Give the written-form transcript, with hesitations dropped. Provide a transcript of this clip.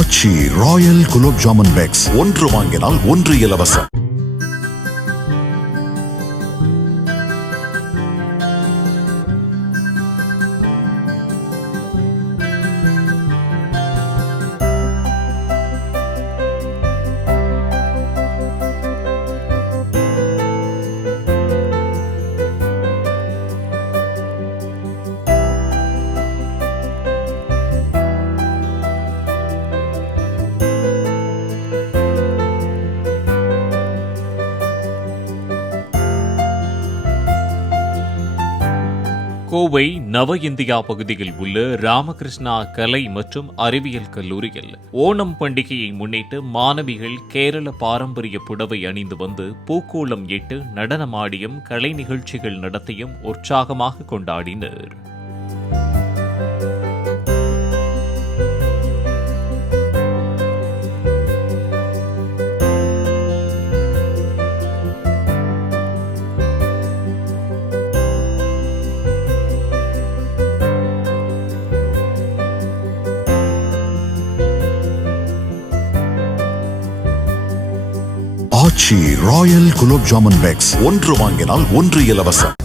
ஆச்சி Royal gulab jamun packs ஒன்று வாங்கினால் ஒன்று இலவசம். கோவை நவ இந்தியா பகுதியில் உள்ள ராமகிருஷ்ணா கலை மற்றும் அறிவியல் கல்லூரியில் ஓணம் பண்டிகையை முன்னிட்டு மாணவிகள் கேரள பாரம்பரிய புடவை அணிந்து வந்து பூக்கோளம் இட்டு நடனமாடியும் கலை நிகழ்ச்சிகள் நடத்தியும் உற்சாகமாக கொண்டாடினர். ஆச்சி ராயல் குலோப் ஜாமுன் பேக்ஸ் ஒன்று வாங்கினால் ஒன்று இலவசம்.